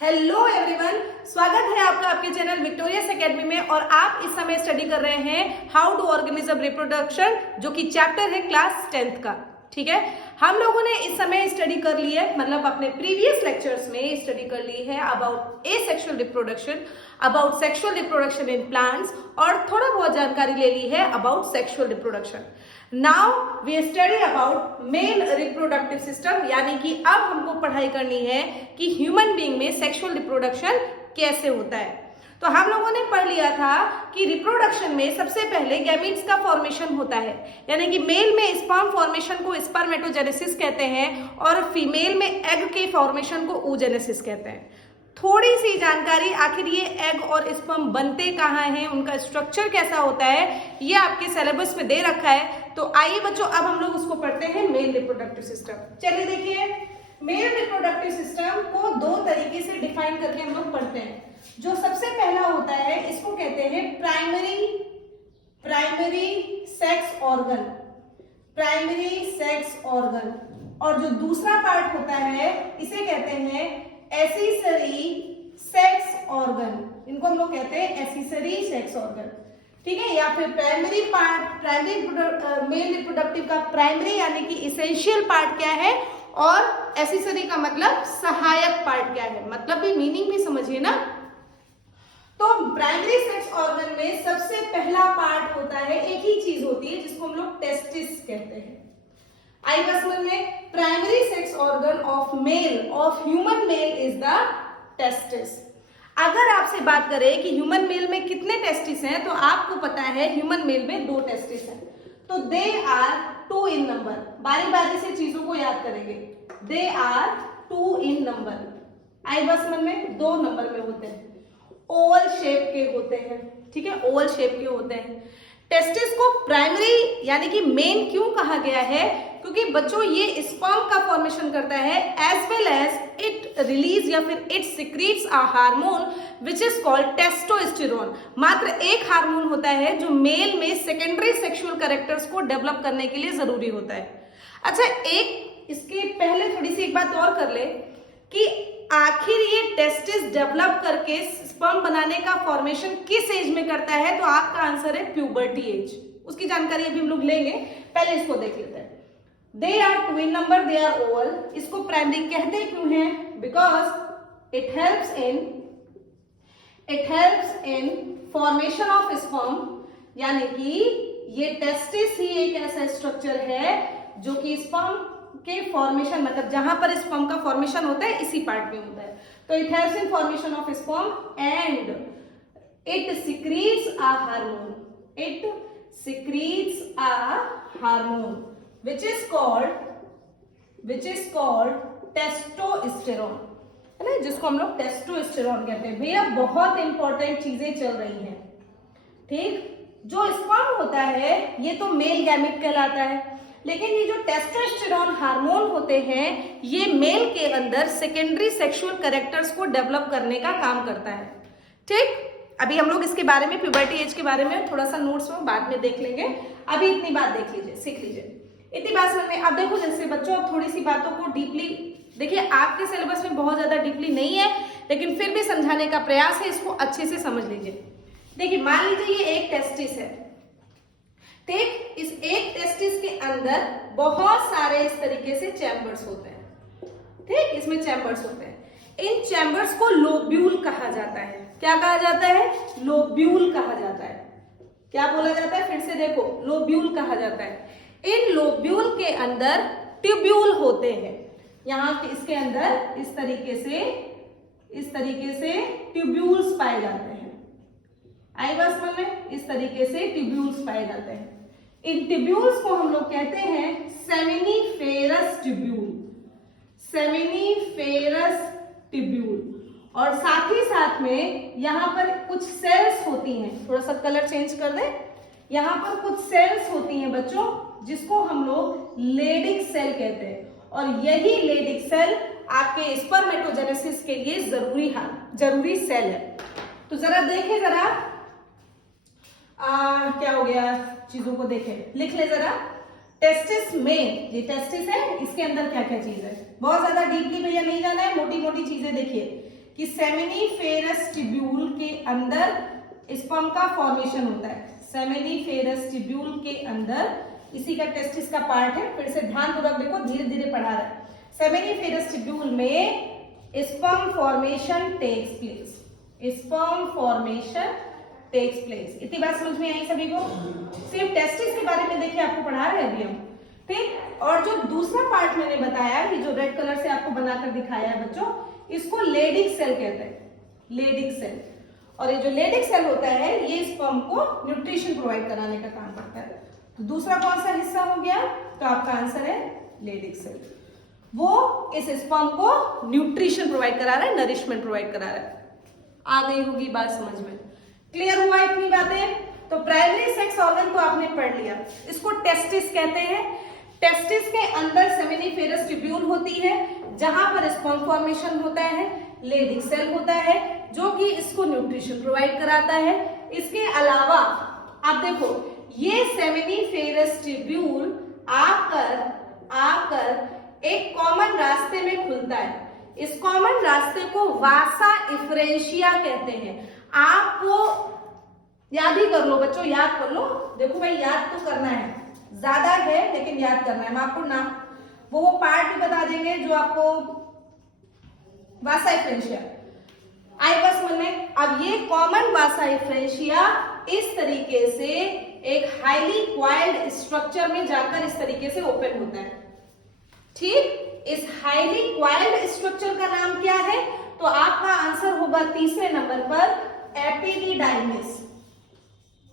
Hello everyone, स्वागत है आपका आपके चैनल विक्टोरियस एकेडमी में। और आप इस समय स्टडी कर रहे हैं हाउ टू ऑर्गेनिज्म रिप्रोडक्शन, जो कि चैप्टर है क्लास 10th का। ठीक है, हम लोगों ने इस समय स्टडी कर ली है, मतलब अपने प्रीवियस लेक्चर्स में स्टडी कर ली है about asexual reproduction, about sexual reproduction in plants, और थोड़ा बहुत जानकारी ले ली है about sexual reproduction. Now we study about male reproductive system, यानी कि अब हमको पढ़ाई करनी है कि ह्यूमन बीइंग में सेक्सुअल रिप्रोडक्शन कैसे होता है। तो हम लोगों ने पढ़ लिया था कि रिप्रोडक्शन में सबसे पहले गैमीट्स का फॉर्मेशन होता है, यानी कि मेल में स्पर्म फॉर्मेशन को स्पर्मेटोजेनेसिस कहते हैं और फीमेल में एग के फॉर्मेशन को oogenesis कहते हैं। थोड़ी सी जानकारी, आखिर ये एग और स्पर्म बनते कहाँ हैं, उनका स्ट्रक्चर कैसा होता है, ये आपके सिलेबस में दे रखा है। तो आइए बच्चों, अब हम लोग उसको पढ़ते हैं, मेल रिप्रोडक्टिव सिस्टम। चलिए देखिए, मेल रिप्रोडक्टिव सिस्टम को दो तरीके से डिफाइन करके हम लोग पढ़ते हैं। जो सबसे पहला होता है, इसको कहते हैं primary sex organ, primary sex organ. और जो दूसरा पार्ट होता है, इसे कहते हैं एक्सेसरी सेक्स ऑर्गन। इनको हम लोग कहते हैं एक्सेसरी सेक्स ऑर्गन। ठीक है, या फिर प्राइमरी पार्ट, मेल रिप्रोडक्टिव का प्राइमरी यानी कि इसेंशियल पार्ट क्या है, और एक्सेसरी का मतलब सहायक पार्ट क्या है, मतलब भी मीनिंग भी समझिए ना। तो प्राइमरी सेक्स ऑर्गन में सबसे पहला पार्ट होता है, एक ही चीज होती है जिसको हम लोग टेस्टिस कहते हैं। आई समझ में, primary sex organ of male, of human mail is the testis. अगर आपसे बात करें कि ह्यूमन मेल में कितने टेस्टिस हैं, तो आपको पता है ह्यूमन मेल में 2 टेस्टिस हैं। तो दे आर 2 इन नंबर। बारी बारी से चीजों को याद करेंगे। दे आर 2 इन नंबर। आई बस समझ में, 2 नंबर में होते हैं, ओवल शेप के होते हैं। ठीक है, ओवल शेप के होते हैं। टेस्टिस को प्राइमरी यानी कि मेन क्यों कहा गया है, क्योंकि बच्चों ये स्पर्म का फॉर्मेशन करता है, as well as it release या फिर it secretes a hormone which is called testosterone. मात्र एक हार्मोन होता है जो मेल में सेकेंडरी सेक्सुअल कैरेक्टर्स को डेवलप करने के लिए जरूरी होता है। अच्छा, एक इसके पहले थोड़ी सी एक बात और कर ले कि आखिर ये टेस्टिस डेवलप करके स्पर्म बनाने का फॉर्मेशन किस एज में करता है, तो आपका आंसर है प्यूबर्टी एज। उसकी जानकारी अभी हम लोग लेंगे, पहले इसको देख लेते हैं। They are 2 in number, they are oval. इसको प्राइमरी कहते क्यों हैं, because it helps in formation of sperm, यानी कि ये टेस्टिस ही एक ऐसा स्ट्रक्चर है जो कि स्पर्म के फॉर्मेशन, मतलब जहां पर स्पर्म का फॉर्मेशन होता है इसी पार्ट में होता है। तो it helps in formation of sperm and it secretes a hormone, it secretes a hormone which is called testosterone, है ना, जिसको हम लोग टेस्टोस्टेरोन कहते हैं। भैया बहुत इंपॉर्टेंट चीजें चल रही हैं। ठीक, जो स्पर्म होता है ये तो मेल गैमेट कहलाता है, लेकिन ये जो टेस्टोस्टेरोन हार्मोन होते हैं, ये मेल के अंदर सेकेंडरी सेक्सुअल कैरेक्टर्स को डेवलप करने का काम करता है। ठीक, अभी हम लोग इसके बारे में, प्यूबर्टी एज के बारे में थोड़ा सा नोट्स में बाद में देख लेंगे। अभी इतनी बात देख लीजिए, सीख लीजिए, इतनी बात समझ में। अब देखो, जैसे बच्चों अब थोड़ी सी बातों को डीपली देखिए, आपके सिलेबस में बहुत ज्यादा डीपली नहीं है, लेकिन फिर भी समझाने का प्रयास है, इसको अच्छे से समझ लीजिए। देखिए, मान लीजिए ये एक टेस्टिस है। ठीक, इस एक टेस्टिस के अंदर बहुत सारे इस तरीके से चैम्बर्स होते हैं। ठीक, इसमें चैम्बर्स होते हैं। इन चैम्बर्स को लोब्यूल कहा जाता है। क्या कहा जाता है? लोब्यूल कहा जाता है। क्या बोला जाता है? फिर से देखो, लोब्यूल कहा जाता है। इन लोब्यूल के अंदर ट्यूब्यूल होते हैं। यहाँ इसके अंदर इस तरीके से ट्यूब्यूल्स पाए जाते हैं। आई बात समझ में, इस तरीके से ट्यूब्यूल्स पाए जाते हैं। इन ट्यूब्यूल्स को हम लोग कहते हैं सेमिनिफेरस ट्यूब्यूल, सेमिनिफेरस ट्यूब्यूल। और साथ ही साथ में यहाँ पर कुछ सेल्स होती हैं, थोड़ा सा कलर चेंज कर दे। यहाँ पर कुछ सेल्स होती हैं बच्चों, जिसको हम लोग लेडिक सेल कहते हैं, और यही लेडिक सेल आपके स्पर्मेटोजेनेसिस के लिए जरूरी सेल है। तो जरा देखें, जरा क्या हो गया, चीजों को देखें, लिख ले जरा। टेस्टिस में, ये टेस्टिस है, इसके अंदर क्या क्या चीज है, बहुत ज्यादा डीपली भैया नहीं जाना है, मोटी मोटी चीजें देखिए। कि सेमिनिफेरस ट्यूब्यूल के अंदर स्पर्म का फॉर्मेशन होता है। सेमिनिफेरस ट्यूब्यूल के अंदर, इसी का टेस्टिस का पार्ट है, फिर से ध्यानपूर्वक देखो, धीरे धीरे पढ़ा रहा है। सेमिनिफेरस ट्यूब्यूल में sperm formation takes place, sperm formation takes place. इतनी बात समझ में आई सभी को? सिर्फ टेस्टिस के बारे में देखिए आपको पढ़ा रहे हैं अभी हम, ठीक। और जो दूसरा पार्ट मैंने बताया कि जो रेड कलर से आपको बनाकर दिखाया है बच्चों, इसको लेडिक सेल कहते हैं, लेडिक सेल। और ये जो लेडिक सेल होता है ये स्पर्म को न्यूट्रिशन प्रोवाइड कराने का काम करता है। तो दूसरा कौन सा हिस्सा हो गया? तो आपका आंसर है लेडिक सेल। वो इस स्पर्म को न्यूट्रिशन प्रोवाइड करा रहा है, नरिशमेंट प्रोवाइड करा रहा है। आ गई होगी बात समझ में? क्लियर हुआ इतनी बातें? तो प्राइमरी सेक्स ऑर्गन को आपने पढ़ लिया, इसको टेस्टिस कहते हैं। टेस्टिस के अंदर सेमिनिफेरस ट्यूब्यूल होती है जहां पर स्पर्म फॉर्मेशन होता है, लेडिक सेल होता है जो कि इसको न्यूट्रिशन प्रोवाइड कराता है। इसके अलावा आप देखो ये सेमिनिफेरस ट्यूब्यूल आकर एक कॉमन रास्ते में खुलता है। इस कॉमन रास्ते को वासा इफ्रेंशिया कहते हैं। आपको याद ही कर लो बच्चों, याद कर लो। देखो भाई याद तो करना है, ज्यादा है लेकिन याद करना है। हम आपको ना वो पार्ट भी बता देंगे जो आपको वासा इफ्रेंशिया आई बस मन में। अब ये कॉमन वासा इफ्रेंशिया इस तरीके से एक हाईली क्वाइल्ड स्ट्रक्चर में जाकर इस तरीके से ओपन होता है, ठीक। इस हाईली क्वाइल्ड स्ट्रक्चर का नाम क्या है? तो आपका आंसर होगा तीसरे नंबर पर एपिडिडाइमिस,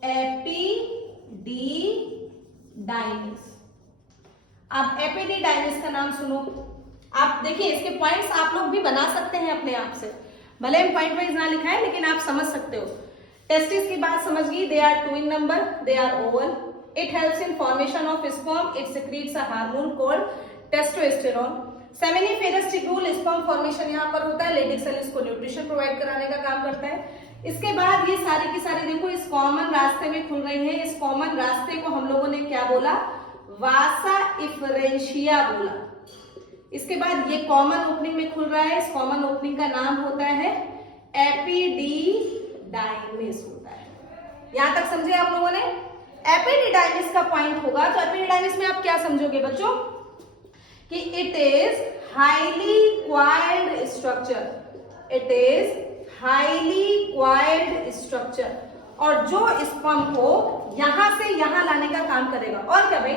एपिडिडाइमिस। अब एपिडिडाइमिस का नाम सुनो, आप देखिए इसके पॉइंट्स आप लोग भी बना सकते हैं अपने आप से, भले हम पॉइंट वाइज ना लिखा है लेकिन आप समझ सकते हो। टेस्टिस की बात समझ गई, दे are 2 in number, they are oval, it helps in formation of sperm, it secretes a hormone called testosterone। Seminiferous tubule sperm formation यहाँ पर होता है, लेडिक सेल इसको न्यूट्रिशन प्रोवाइड कराने का काम करता है। इसके बाद ये सारी की सारी देखो इस कॉमन रास्ते में खुल रही है। इस कॉमन रास्ते को हम लोगों ने क्या बोला? वासा इफ्रेंशिया बोला। इसके बाद ये कॉमन ओपनिंग में खुल रहा है, इस कॉमन ओपनिंग का नाम होता है एपिडिडाइमिस होता है। यहां तक समझे आप लोगों ने? एपिडिडाइमिस का पॉइंट होगा, तो एपिडिडाइमिस में आप क्या समझोगे बच्चों? कि it is highly coiled structure, it is highly coiled structure, और जो स्पर्म को यहां से यहां लाने का काम करेगा। और क्या भाई,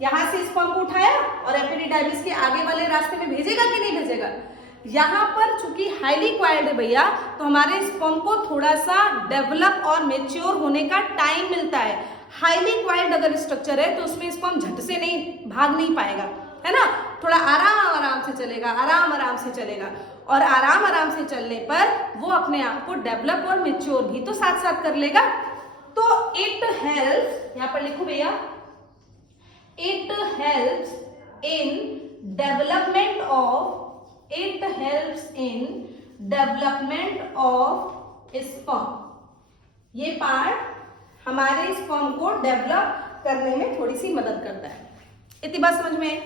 यहां से स्पर्म को उठाया और एपिडिडाइमिस के आगे वाले रास्ते में भेजेगा कि नहीं भेजेगा? यहां पर चूंकि हाईली क्वाइल्ड है भैया, तो हमारे स्पर्म को थोड़ा सा डेवलप और मेच्योर होने का टाइम मिलता है। हाईली क्वाइल्ड अगर स्ट्रक्चर है तो उसमें स्पर्म झट से नहीं भाग नहीं पाएगा, है ना, थोड़ा आराम से चलेगा, आराम से चलेगा, और आराम से चलने पर वो अपने आप को डेवलप और मेच्योर भी तो साथ साथ कर लेगा। तो इट हेल्प्स, यहां पर लिखो भैया, it helps in development of sperm. ये पार्ट हमारे स्पर्म को डेवलप करने में थोड़ी सी मदद करता है। इतनी बात समझ में आई?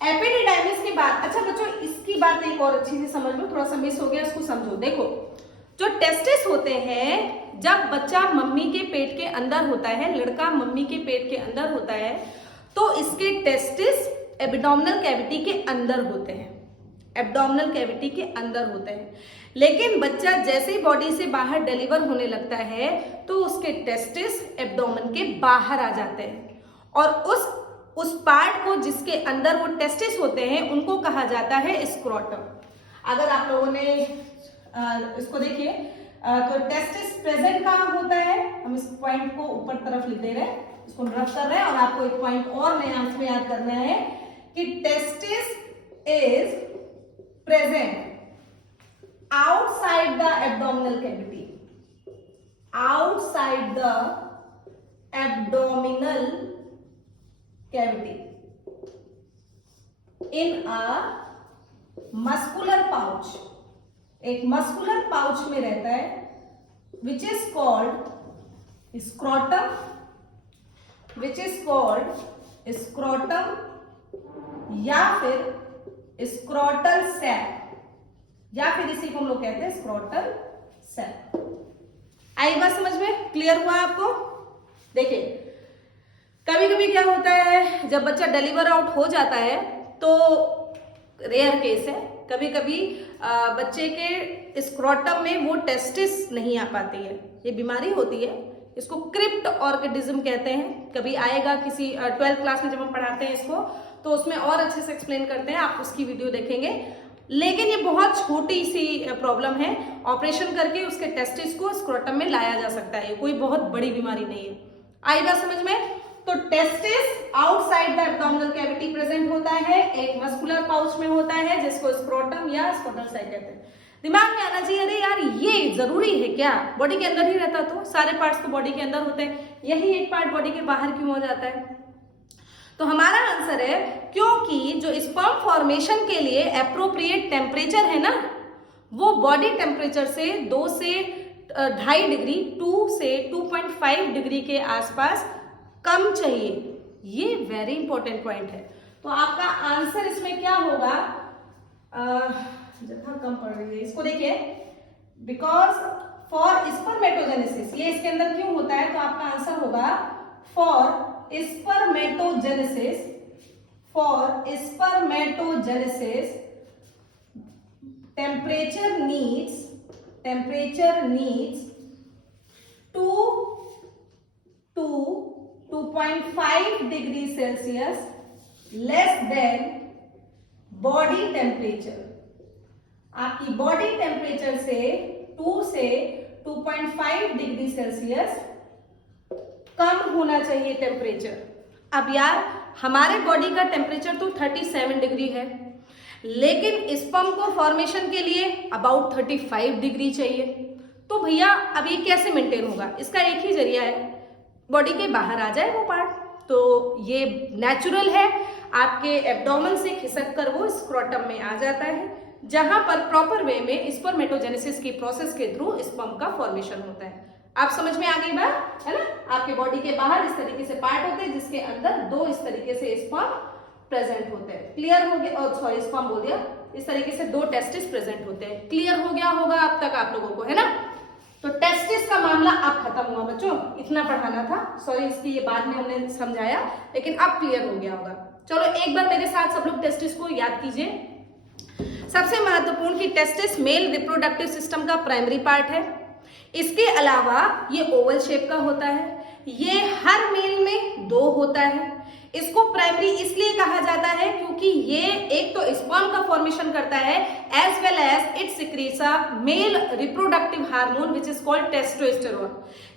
एपिडिडाइमिस के बाद, अच्छा बच्चों इसकी बात एक और अच्छी से समझ लो, थोड़ा सा मिस हो गया, इसको समझो। देखो जो टेस्टिस होते हैं, जब बच्चा मम्मी के पेट के अंदर होता है, लड़का मम्मी के पेट के अंदर होता है, तो इसके टेस्टिस एब्डोमिनल कैविटी के अंदर होते हैं, एब्डोमिनल कैविटी के अंदर होते हैं। लेकिन बच्चा जैसे ही बॉडी से बाहर डिलीवर होने लगता है तो उसके टेस्टिस एब्डोमेन के बाहर आ जाते हैं, और उस पार्ट को जिसके अंदर वो टेस्टिस होते हैं उनको कहा जाता है स्क्रोटम। अगर आप लोगों ने इसको देखिए तो टेस्टिस प्रेजेंट कहाँ होता है, हम इस पॉइंट को ऊपर तरफ लिख दे रहे हैं, इसको रब कर रहे हैं, और आपको एक पॉइंट और नए अंश में याद करना है कि testis is present outside the abdominal cavity, outside the abdominal cavity in a muscular pouch, एक muscular pouch में रहता है which is called scrotum, या फिर scrotal sac, या फिर इसी को हम लोग कहते हैं स्क्रोटल सैक। आई बात समझ में? क्लियर हुआ आपको? देखिए कभी कभी क्या होता है, जब बच्चा डिलीवर आउट हो जाता है तो रेयर केस है, कभी कभी बच्चे के स्क्रोटम में वो टेस्टिस नहीं आ पाती है, ये बीमारी होती है, इसको क्रिप्ट ऑर्किडिज्म कहते हैं। कभी आएगा किसी 12th क्लास में जब हम पढ़ाते हैं इसको, तो उसमें और अच्छे से एक्सप्लेन करते हैं, आप उसकी वीडियो देखेंगे। लेकिन ये बहुत छोटी सी प्रॉब्लम है, ऑपरेशन करके उसके टेस्टिस को स्क्रोटम में लाया जा सकता है, कोई बहुत बड़ी बीमारी नहीं है। आई बात समझ में? तो testis outside the abdominal cavity present होता है, एक मस्कुलर पाउच में होता है जिसको स्क्रोटम या स्क्रोटल सैक कहते हैं। दिमाग में आना चाहिए, अरे यार ये जरूरी है क्या, बॉडी के अंदर ही रहता, तो सारे पार्ट्स तो बॉडी के अंदर होते हैं, यही एक पार्ट बॉडी के बाहर क्यों हो जाता है? तो हमारा आंसर है क्योंकि जो स्पर्म फॉर्मेशन के लिए एप्रोप्रिएट टेम्परेचर है ना, वो बॉडी टेम्परेचर से 2 से 2.5 डिग्री 2 से 2.5 डिग्री के आसपास कम चाहिए। ये वेरी इंपॉर्टेंट पॉइंट है। तो आपका आंसर इसमें क्या होगा? जहाँ कम पड़ रही है इसको देखिए, बिकॉज फॉर स्पर्मेटोजेनेसिस, ये इसके अंदर क्यों होता है, तो आपका आंसर होगा for spermatogenesis, for spermatogenesis temperature needs 2.5 degree Celsius less than body temperature. आपकी बॉडी टेम्परेचर से 2 से 2.5 डिग्री सेल्सियस कम होना चाहिए टेम्परेचर। अब यार हमारे बॉडी का टेम्परेचर तो 37 डिग्री है, लेकिन स्पर्म को फॉर्मेशन के लिए अबाउट 35 डिग्री चाहिए। तो भैया अब ये कैसे मेंटेन होगा? इसका एक ही जरिया है, बॉडी के बाहर आ जाए वो पार्ट। तो ये नेचुरल है, आपके एब्डोमेन से खिसक कर वो स्क्रोटम में आ जाता है, जहां पर प्रॉपर वे में स्पर्मेटोजेनेसिस की प्रोसेस के थ्रू स्पर्म का फॉर्मेशन होता है। आप समझ में आ गई बात, है ना? आपके बॉडी के बाहर इस तरीके से पार्ट होते हैं जिसके अंदर 2 इस तरीके से स्पर्म प्रेजेंट होते हैं। क्लियर हो गया? और सॉरी स्पर्म बोल दिया, इस तरीके से 2 टेस्टिस प्रेजेंट होते हैं। क्लियर हो गया होगा अब तक आप लोगों को, है ना? तो टेस्टिस का मामला अब खत्म हुआ बच्चों, इतना पढ़ाना था, सॉरी इसकी ये बाद में हमने समझाया, लेकिन अब क्लियर हो गया होगा। चलो एक बार मेरे साथ सब लोग टेस्टिस को याद कीजिए। सबसे महत्वपूर्ण कि टेस्टिस मेल रिप्रोडक्टिव सिस्टम का प्राइमरी पार्ट है। इसके अलावा ये ओवल शेप का होता है, ये हर मेल में 2 होता है। इसको प्राइमरी इसलिए कहा जाता है क्योंकि ये एक तो स्पर्म का फॉर्मेशन करता है, as well as it secretes a male reproductive hormone which is called testosterone.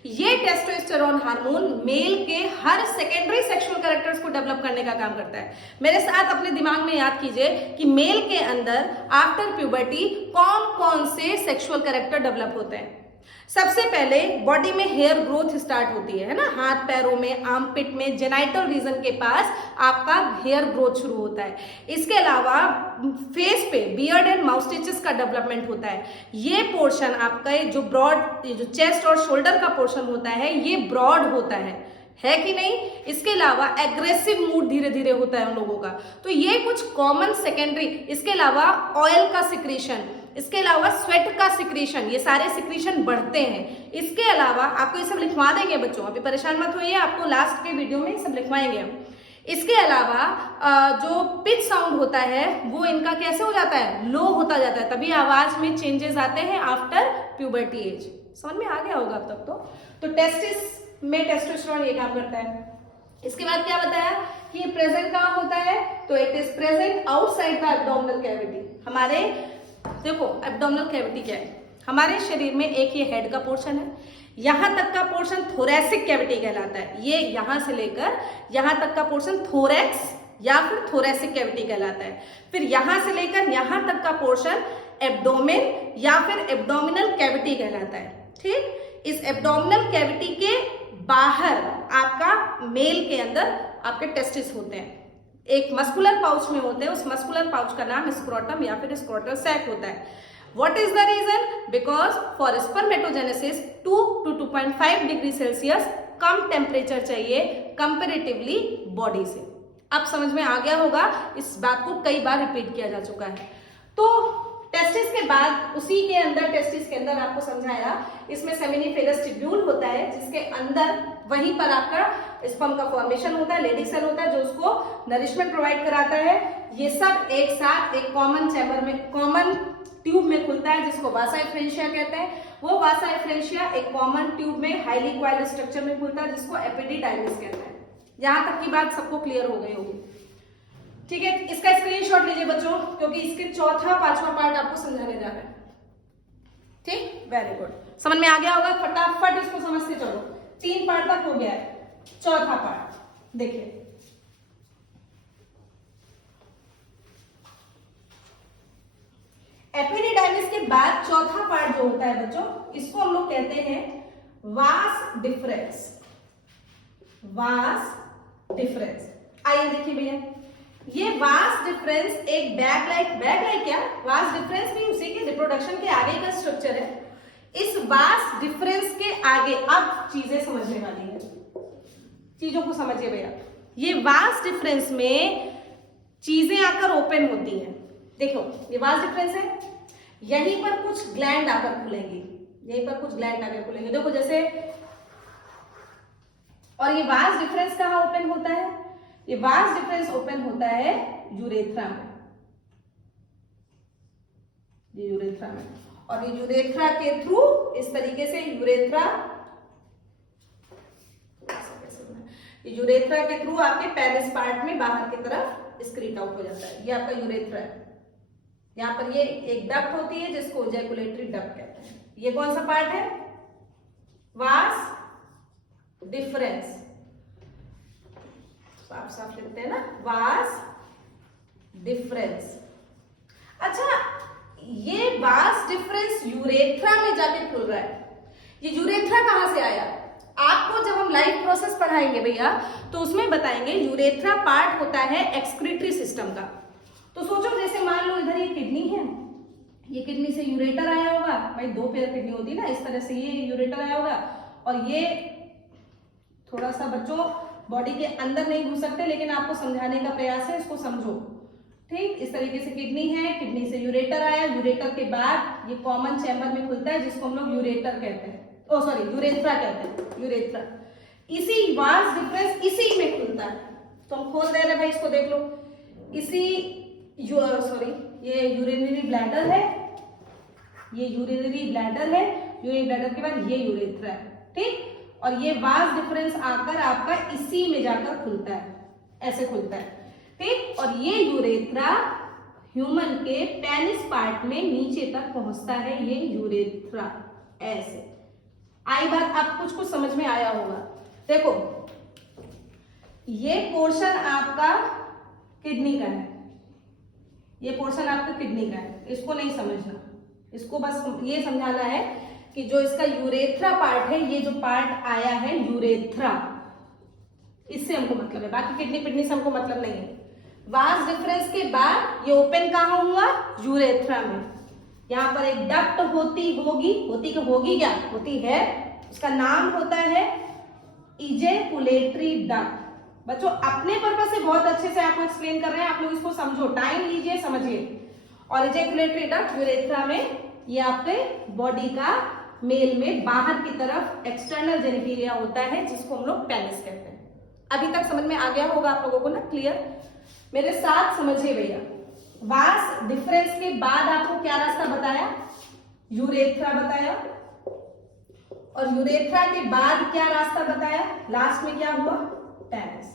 ये टेस्टोस्टेरोन हार्मोन मेल के हर सेकेंडरी सेक्सुअल कैरेक्टर्स को डेवलप करने का काम करता है। मेरे साथ अपने दिमाग में याद कीजिए कि मेल के अंदर आफ्टर प्यूबर्टी कौन कौन से सेक्सुअल कैरेक्टर डेवलप होते हैं। सबसे पहले बॉडी में हेयर ग्रोथ स्टार्ट होती है ना, हाथ पैरों में, आर्मपिट में, जेनाइटल रीजन के पास आपका हेयर ग्रोथ शुरू होता है। इसके अलावा फेस पे बियर्ड एंड माउस्टिचेस का डेवलपमेंट होता है। ये पोर्शन आपका जो ब्रॉड, जो चेस्ट और शोल्डर का पोर्शन होता है, ये ब्रॉड होता है कि नहीं? इसके अलावा एग्रेसिव मूड धीरे धीरे होता है उन लोगों का। तो ये कुछ कॉमन सेकेंडरी, इसके अलावा ऑयल का सिक्रीशन, इसके अलावा स्वेट का सिक्रीशन, ये सारे सिक्रीशन बढ़ते हैं। इसके अलावा आपको ये सब लिखवा देंगे बच्चों, अभी परेशान मत होइए, आपको लास्ट के वीडियो में सब लिखवाएंगे हम। इसके अलावा जो पिच साउंड होता है वो इनका कैसे हो जाता है? लो होता जाता है, तभी आवाज में चेंजेस आते हैं आफ्टर प्यूबर्टी एज। समझ में आ गया होगा अब तक तो टेस्टिस में टेस्टोस्टेरोन ये काम करता है। इसके बाद क्या बताया कि ये प्रेजेंट कहाँ होता है? तो it is present outside the abdominal cavity. हमारे देखो एब्डोमिनल कैविटी क्या है? हमारे शरीर में एक ये हेड का पोर्शन है, यहां तक का पोर्शन थोरैसिक कैविटी कहलाता है। ये यहां से लेकर यहां तक का पोर्शन थोरैक्स या फिर थोरैसिक कैविटी कहलाता है। फिर यहां से लेकर यहां तक का पोर्शन एब्डोमेन या फिर एब्डोमिनल कैविटी कहलाता है। ठीक, इस एब्डोमिनल कैविटी के बाहर आपका मेल के अंदर आपके टेस्टिस होते हैं, एक मस्कुलर पाउच में होते हैं। उस मस्कुलर पाउच का नाम स्क्रोटम या फिर स्क्रोटल सैक होता है। What is the reason? Because for spermatogenesis 2 to 2.5 degree Celsius come temperature चाहिए कंपेरेटिवली बॉडी से। अब समझ में आ गया होगा, इस बात को कई बार रिपीट किया जा चुका है। तो टेस्टिस के बाद उसी के अंदर, टेस्टिस के अंदर आपको समझाया, इसमें सेमिनिफेरस ट्यूब्यूल होता है जिसके अंदर वहीं पर आपका स्पर्म का फॉर्मेशन होता है, लेडिक सेल होता है जो उसको नरिशमेंट प्रोवाइड कराता है। ये सब एक साथ एक कॉमन चैम्बर में, कॉमन ट्यूब में खुलता है जिसको वासा एफ्रेंशिया कहते हैं। वो वासा एफ्रेंशिया एक कॉमन ट्यूब में हाईली क्वाइल्ड स्ट्रक्चर में खुलता है जिसको एपिडिडाइमिस कहते हैं। यहां तक की बात सबको क्लियर हो गई होगी, ठीक है। इसका स्क्रीनशॉट लीजिए बच्चों, क्योंकि इसके चौथा पांचवा पार्ट आपको समझाने जा रहे हैं, ठीक। वेरी गुड, समझ में आ गया होगा, फटाफट इसको समझते चलो। 3 पार्ट तक हो गया है, चौथा पार्ट देखिए। एपिडिडाइमिस के बाद चौथा पार्ट जो होता है बच्चों, इसको हम लोग कहते हैं वास डिफरेंस। वास डिफरेंस, आइए देखिए भैया, ये वास डिफरेंस एक बैग लाइक क्या, वास डिफरेंस भी उसी के रिप्रोडक्शन के आगे का स्ट्रक्चर है। इस वास डिफरेंस के आगे अब चीजें समझने वाली है, चीजों को समझिए भैया। ये वास डिफरेंस में चीजें आकर ओपन होती हैं। देखो ये वास डिफरेंस है, यहीं पर कुछ ग्लैंड आकर खुलेंगी, यहीं पर कुछ ग्लैंड आकर खुलेंगे, देखो जैसे। और ये वास डिफरेंस कहाँ ओपन होता है, ये वास डिफरेंस ओपन होता है यूरेथ्रा में, ये यूरेथ्रा में। और ये यूरेथ्रा के थ्रू इस तरीके से यूरेथ्रा के थ्रू आपके पेनिस पार्ट में बाहर की तरफ स्क्रीट आउट हो जाता है। ये आपका यूरेथ्रा है। यहाँ पर ये एक डक्ट होती है जिसको इजैकुलेटरी डक्ट कहते हैं। ये कौन सा पार्ट है, वास डिफरेंस, साफ साफ लिखते हैं ना, वास डिफरेंस। अच्छा, ये वास डिफरेंस यूरेथ्रा में जाके खुल रहा है। ये यूरेथ्रा कहां से आया, आपको जब हम लाइफ प्रोसेस पढ़ाएंगे भैया तो उसमें बताएंगे यूरेथ्रा पार्ट होता है एक्सक्रीटरी सिस्टम का। तो सोचो जैसे मान लो इधर ये किडनी है, ये किडनी से यूरेटर आया होगा, भाई 2 पेयर किडनी होती है ना, इस तरह से ये यूरेटर आया होगा। और ये थोड़ा सा बच्चों बॉडी के अंदर नहीं घुस सकते, लेकिन आपको समझाने का प्रयास है, इसको समझो, ठीक। इस तरीके से किडनी है, किडनी से यूरेटर आया, यूरेटर के बाद ये कॉमन चैम्बर में खुलता है जिसको हम लोग यूरेटर कहते हैं, ओ सॉरी यूरेथ्रा कहते हैं, यूरेथ्रा। इसी वास डिफरेंस इसी में खुलता है। तो हम खोल दे रहे भाई, इसको देख लो, इसी सॉरी ये यूरिनरी ब्लैडर है, ये यूरिनरी ब्लैडर है, यूरिनरी ब्लैडर के बाद ये यूरेथ्रा है, ठीक। और ये वास डिफरेंस आकर आपका इसी में जाकर खुलता है, ऐसे खुलता है, ठीक। और ये यूरेथ्रा ह्यूमन के पेनिस पार्ट में नीचे तक पहुंचता है, ये यूरेथ्रा ऐसे। आई बात, आप कुछ समझ में आया होगा। देखो ये पोर्शन आपका किडनी का है, ये पोर्शन आपका किडनी का है, इसको नहीं समझना, इसको बस ये समझाना है कि जो इसका यूरेथ्रा पार्ट है, ये जो पार्ट आया है यूरेथ्रा, इससे हमको मतलब है, बाकी किडनी पिडनी से हमको मतलब नहीं है। वास डिफरेंस के बाद ये ओपन कहां हुआ, यूरेथ्रा में। यहां पर एक डक्ट होगी क्या, होती है, उसका नाम होता है इजैकुलेटरी डक्ट। बच्चों अपने पर्पस से बहुत अच्छे से आपको एक्सप्लेन कर रहे हैं, आप लोग इसको समझो, टाइम लीजिए, समझिए। और इजैकुलेटरी डक्ट यूरेथ्रा में, ये आपके बॉडी का मेल में बाहर की तरफ एक्सटर्नल जेनिटेलिया होता है जिसको हम लोग पेनिस कहते हैं। अभी तक समझ में आ गया होगा आप लोगों को ना, क्लियर? मेरे साथ समझिए भैया। वास डिफरेंस के बाद आपको क्या रास्ता बताया, यूरेथ्रा बताया। और यूरेथ्रा के बाद क्या रास्ता बताया, लास्ट में क्या हुआ, पेनिस।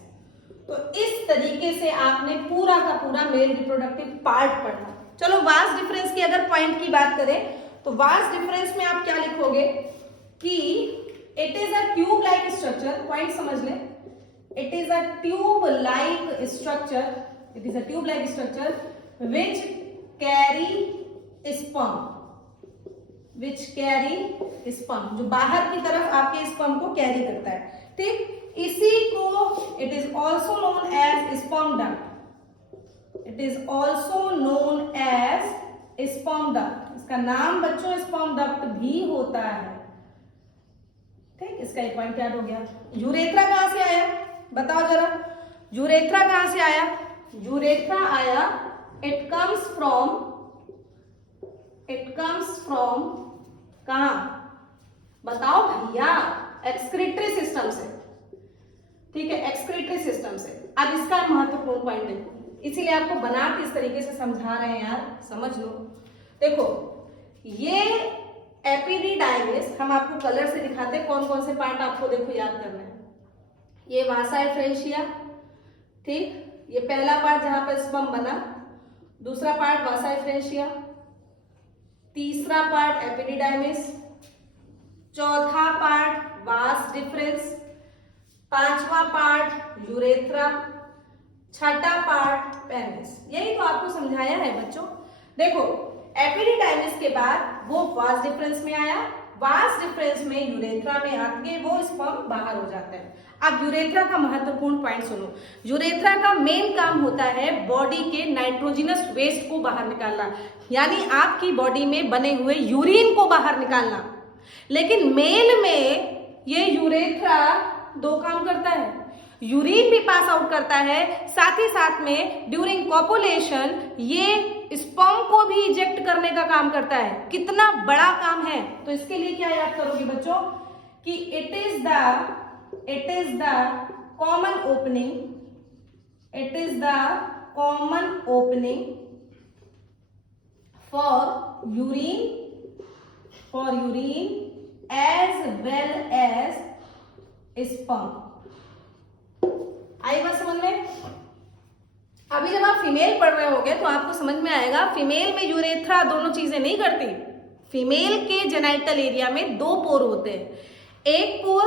तो इस तरीके से आपने पूरा का पूरा मेल रिप्रोडक्टिव पार्ट पढ़ा। चलो वास डिफरेंस की अगर पॉइंट की बात करें तो वास डिफरेंस में आप क्या लिखोगे कि it is a tube like structure, point समझ ले, it is a tube like structure, it is a tube like structure which carry sperm, which carry sperm, जो बाहर की तरफ आपके स्पर्म को कैरी करता है, ठीक। इसी को it is also known as sperm duct, it is also known as sperm duct, इसका नाम बच्चों स्पर्म डक्ट भी होता है, ठीक। इसका एक पॉइंट याद हो गया। यूरेथ्रा कहां से आया बताओ जरा, यूरेथ्रा कहां से आया, यूरेथ्रा आया, it comes from it comes from कहाँ, बताओ भैया, एक्सक्रीटरी सिस्टम से, ठीक है, एक्सक्रीटरी सिस्टम से। अब इसका महत्वपूर्ण पॉइंट देखो, इसीलिए आपको बना के इस तरीके से समझा रहे हैं यार, समझ लो। देखो ये एपिडिडाइमिस, हम आपको कलर से दिखाते हैं कौन कौन से पार्ट आपको देखो याद करना है। ये वासा एफ्रेंशिया, ठीक, ये पहला पार्ट जहां पर स्पर्म बना, दूसरा पार्ट वासा एफ्रेंशिया, तीसरा पार्ट एपिडिडाइमिस, चौथा पार्ट वास डिफरेंस, पांचवा पार्ट यूरेथ्रा, छठा पार्ट पेनिस। यही तो आपको समझाया है बच्चों। देखो एपिडिडाइमिस के बाद वो वास डिफरेंस में आया, वास डिफरेंस में यूरेथ्रा में आके वो स्पर्म बाहर हो जाता है। अब यूरेथ्रा का महत्वपूर्ण पॉइंट सुनो, यूरेथ्रा का मेन काम होता है बॉडी के नाइट्रोजनस वेस्ट को बाहर निकालना, यानी आपकी बॉडी में बने हुए यूरिन को बाहर निकालना। लेकिन मेल में ये यूरेथ्रा दो काम करता है, यूरिन भी पास आउट करता है, साथ ही साथ में ड्यूरिंग कॉपुलेशन ये स्पर्म को भी इजेक्ट करने का काम करता है। कितना बड़ा काम है। तो इसके लिए क्या याद करोगे बच्चों कि it is the common opening, it is the common opening for urine as well as sperm. आई बात समझ में। अभी जब आप फीमेल पढ़ रहे होगे तो आपको समझ में आएगा, फीमेल में यूरेथ्रा दोनों चीजें नहीं करती। फीमेल के जेनाइटल एरिया में दो पोर होते हैं, एक पोर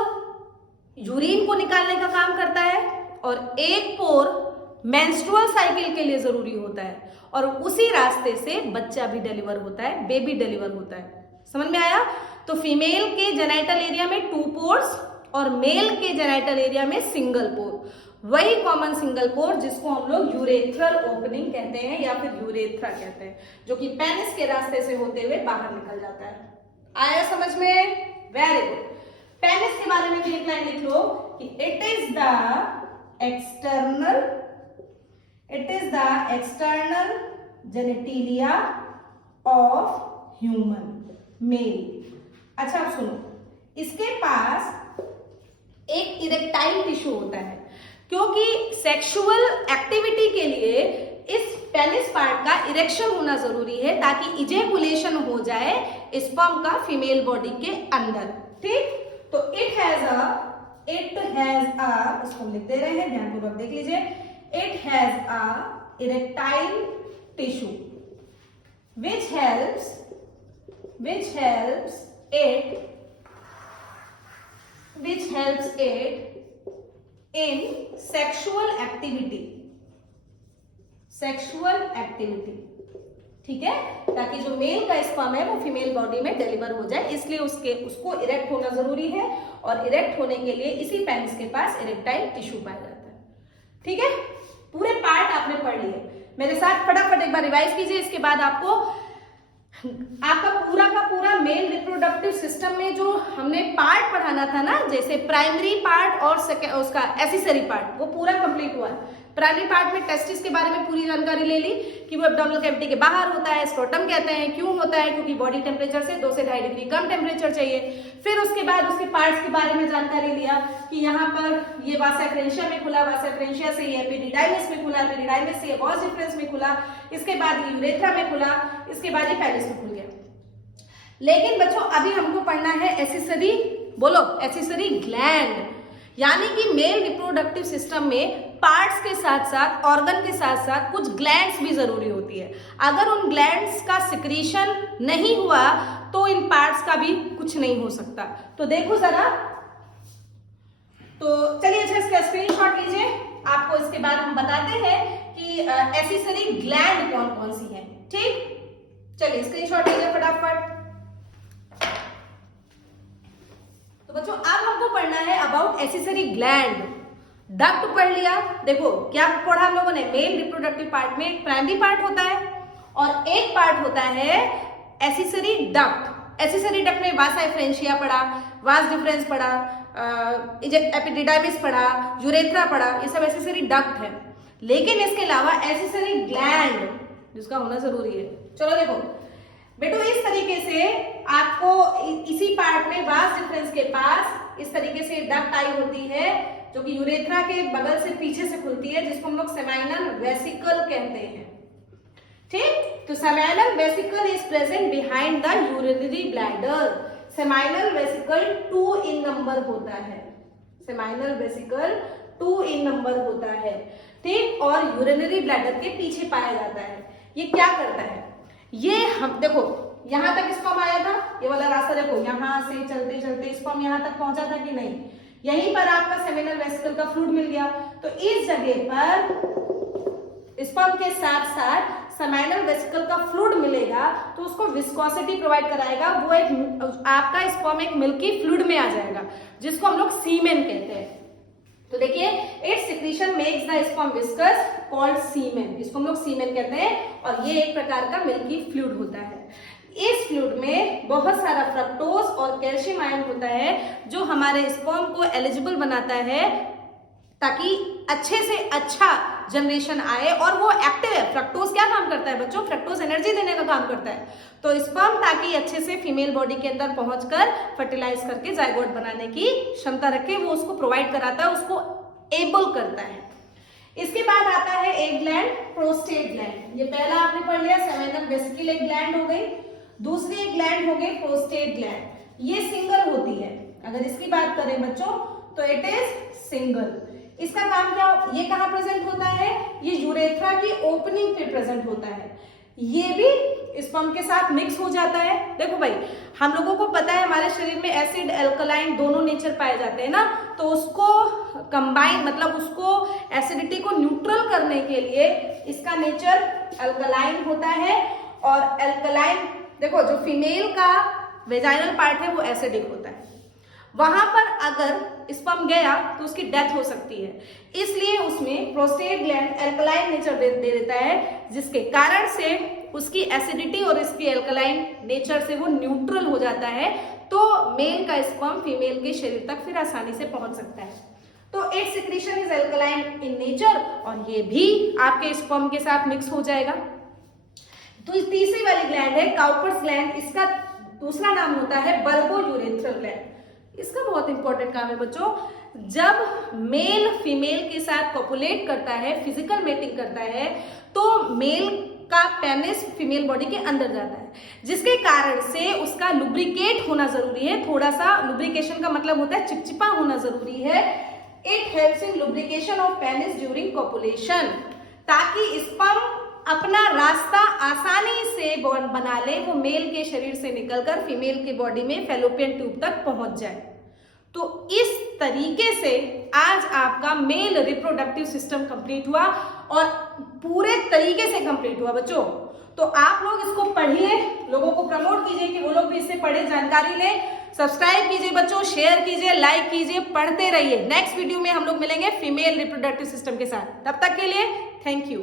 यूरिन को निकालने का काम करता है और एक पोर मेंस्ट्रुअल साइकिल के लिए जरूरी होता है, और उसी रास्ते से बच्चा भी डिलीवर होता है, बेबी डिलीवर होता है। समझ में आया। तो फीमेल के जेनाइटल एरिया में 2 पोर्स और मेल के जेनाइटल एरिया में सिंगल पोर, वही कॉमन सिंगल पोर जिसको हम लोग यूरेथ्रल ओपनिंग कहते हैं या फिर यूरेथ्रा कहते हैं, जो कि पेनिस के रास्ते से होते हुए बाहर निकल जाता है। आया समझ में? Very good. पेनिस के बारे में भी एक लाइन लिख लो कि it is the external genitalia of human male. अच्छा आप सुनो, इसके पास एक इरेक्टाइल टिश्यू होता है, क्योंकि सेक्सुअल एक्टिविटी के लिए इस पेनिस पार्ट का इरेक्शन होना जरूरी है ताकि इजेकुलेशन हो जाए स्पर्म का फीमेल बॉडी के अंदर। ठीक, तो इट हैज अ, इसको लिख दे रहे हैं, ध्यानपूर्वक देख लीजिए। It has a erectile tissue which helps it in sexual activity, ठीक है, ताकि जो मेल का स्पर्म है वो फीमेल बॉडी में डिलीवर हो जाए, इसलिए उसको इरेक्ट होना जरूरी है, और इरेक्ट होने के लिए इसी पेनिस के पास इरेक्टाइल टिश्यू पाया जाता है। ठीक है, पूरे पार्ट आपने पढ़ लिए। मेरे साथ फटाफट एक बार रिवाइज कीजिए, इसके बाद आपको आपका पूरा का पूरा मेल रिप्रोडक्टिव सिस्टम में जो हमने पार्ट पढ़ाना था ना, जैसे प्राइमरी पार्ट और उसका एसेसरी पार्ट, वो पूरा कंप्लीट हुआ है। प्राइमरी पार्ट में टेस्टिस के बारे में पूरी जानकारी ले ली कि वो एब्डोमिनल कैविटी के बाहर होता है, स्क्रोटम कहते हैं। क्यों होता है? क्योंकि बॉडी टेम्परेचर से 2 से 2.5 डिग्री कम टेम्परेचर चाहिए। फिर उसके बाद उसके पार्ट्स के बारे में जानकारी लिया कि यहाँ पर ये वासा एफ्रेंशिया में खुला, वासा एफ्रेंशिया से ये एपिडिडाइमिस में खुला, एपिडिडाइमिस से ये वास डिफरेंस में खुला, इसके बाद ये यूरेथ्रा में खुला, इसके बाद ये पेनिस में खुल गया। लेकिन बच्चों अभी हमको पढ़ना है एक्सेसरी, बोलो एक्सेसरी ग्लैंड, यानी कि मेल रिप्रोडक्टिव सिस्टम में पार्ट्स के साथ साथ, ऑर्गन के साथ साथ कुछ ग्लैंड्स भी जरूरी होती है। अगर उन ग्लैंड्स का सिक्रीशन नहीं हुआ तो इन पार्ट्स का भी कुछ नहीं हो सकता। तो देखो जरा, तो चलिए अच्छा इसका स्क्रीनशॉट लीजिए। आपको इसके बाद हम बताते हैं कि एक्सेसरी ग्लैंड कौन कौन सी है। ठीक, चलिए स्क्रीनशॉट लीजिए फटाफट। तो बच्चों अब हमको पढ़ना है अबाउट एक्सेसरी ग्लैंड। डक्ट पढ़ लिया। देखो क्या पढ़ा हम लोगों ने, मेल रिप्रोडक्टिव पार्ट में एक प्राइमरी पार्ट होता है और एक पार्ट होता है एक्सेसरी डक्ट। एक्सेसरी डक्ट में वासा एफ्रेंशिया पढ़ा, वास डिफरेंस पढ़ा, एपिडिडाइमिस पढ़ा, यूरेथ्रा पढ़ा, ये सब एक्सेसरी डक्ट है। लेकिन इसके अलावा एक्सेसरी ग्लैंड जिसका होना जरूरी है। चलो देखो, बेटो इस तरीके से आपको इसी पार्ट में वास डिफरेंस के पास इस तरीके से डक्ट आई होती है जो कि यूरेथ्रा के बगल से पीछे से खुलती है, जिसको हम लोग सेमाइनल वेसिकल कहते हैं। ठीक, तो seminal vesicle is present behind the urinary bladder. Seminal vesicle 2 in number होता है, सेमाइनल वेसिकल 2 इन नंबर होता है। ठीक, और यूरिनरी ब्लैडर के पीछे पाया जाता है। ये क्या करता है, ये हम देखो यहां तक स्पर्म आया था, ये वाला रास्ता देखो, यहां से चलते चलते स्पर्म यहां तक पहुंचा था कि नहीं, यहीं पर आपका सेमिनल वेसिकल का फ्लूइड मिल गया। तो इस जगह पर स्पर्म के साथ साथ सेमिनल वेसिकल का फ्लूइड मिलेगा, तो उसको विस्कोसिटी प्रोवाइड कराएगा। वो एक आपका स्पर्म एक मिल्की फ्लूइड में आ जाएगा, जिसको हम लोग सीमेन कहते हैं। तो देखिए, its secretion makes the sperm viscous called semen, इसको हम लोग सीमेन कहते हैं, और ये एक प्रकार का मिल्की फ्लूइड होता है। इस फ्लूइड में बहुत सारा फ्रक्टोज और कैल्शियम आयन होता है, जो हमारे स्पर्म को एलिजिबल बनाता है ताकि अच्छे से अच्छा जनरेशन आए, और वो एक्टिव है। फ्रक्टोज क्या काम करता है बच्चों, फ्रक्टोज एनर्जी देने का काम करता है। तो स्पर्म ताकि अच्छे से फीमेल बॉडी के अंदर पहुंचकर फर्टिलाइज करके जाइगोट बनाने की क्षमता रखे, वो उसको प्रोवाइड कराता है, उसको एबल करता है। इसके बाद आता है एग ग्लैंड, प्रोस्टेट ग्लैंड। ये पहला आपने पढ़ लिया, सेमिनल वेसिकल एक ग्लैंड हो गई, दूसरी एक ग्लैंड हो गई प्रोस्टेट ग्लैंड। ये सिंगल होती है, अगर इसकी बात करें बच्चों तो इट इज सिंगल। इसका काम क्या, ये कहां प्रेजेंट होता है, ये यूरेथ्रा की ओपनिंग पे प्रेजेंट होता है। ये भी स्पर्म के साथ मिक्स हो जाता है। देखो भाई, हम लोगों को पता है हमारे शरीर में एसिड एल्कलाइन दोनों नेचर पाए जाते हैं ना, तो उसको कंबाइन मतलब उसको एसिडिटी को न्यूट्रल करने के लिए इसका नेचर एल्कलाइन होता है। और एल्कलाइन देखो, जो फीमेल का वेजाइनल पार्ट है वो एसिडिक होता है, वहां पर अगर स्पर्म गया तो उसकी डेथ हो सकती है, इसलिए उसमें प्रोस्टेट ग्लैंड एल्कलाइन नेचर दे देता है, जिसके कारण से उसकी एसिडिटी और इसकी एल्कलाइन नेचर से वो न्यूट्रल हो जाता है, तो मेल का स्पर्म फीमेल के शरीर तक फिर आसानी से पहुंच सकता है। तो it's secretion is alkaline in nature, और ये भी आपके स्पर्म के साथ मिक्स हो जाएगा। तो तीसरी वाली ग्लैंड है काउपर्स ग्लैंड, इसका दूसरा नाम होता है बल्बो यूरेथ्रल ग्लैंड। इसका बहुत इंपॉर्टेंट काम है बच्चों, जब मेल फीमेल के साथ कॉपुलेट करता है, फिजिकल मेटिंग करता है, तो मेल का पेनिस फीमेल बॉडी के अंदर जाता है, जिसके कारण से उसका लुब्रिकेट होना जरूरी है। थोड़ा सा लुब्रिकेशन का मतलब होता है चिपचिपा होना जरूरी है। It helps in lubrication of penis during copulation, ताकि स्पर्म अपना रास्ता आसानी से बना ले, वो मेल के शरीर से निकलकर फीमेल के बॉडी में फैलोपियन ट्यूब तक पहुंच जाए। तो इस तरीके से आज आपका मेल रिप्रोडक्टिव सिस्टम कंप्लीट हुआ, और पूरे तरीके से कंप्लीट हुआ बच्चों। तो आप लोग इसको पढ़िए, लोगों को प्रमोट कीजिए कि वो लोग भी इससे पढ़े, जानकारी लें। सब्सक्राइब कीजिए बच्चों, शेयर कीजिए, लाइक कीजिए, पढ़ते रहिए। नेक्स्ट वीडियो में हम लोग मिलेंगे फीमेल रिप्रोडक्टिव सिस्टम के साथ। तब तक के लिए थैंक यू।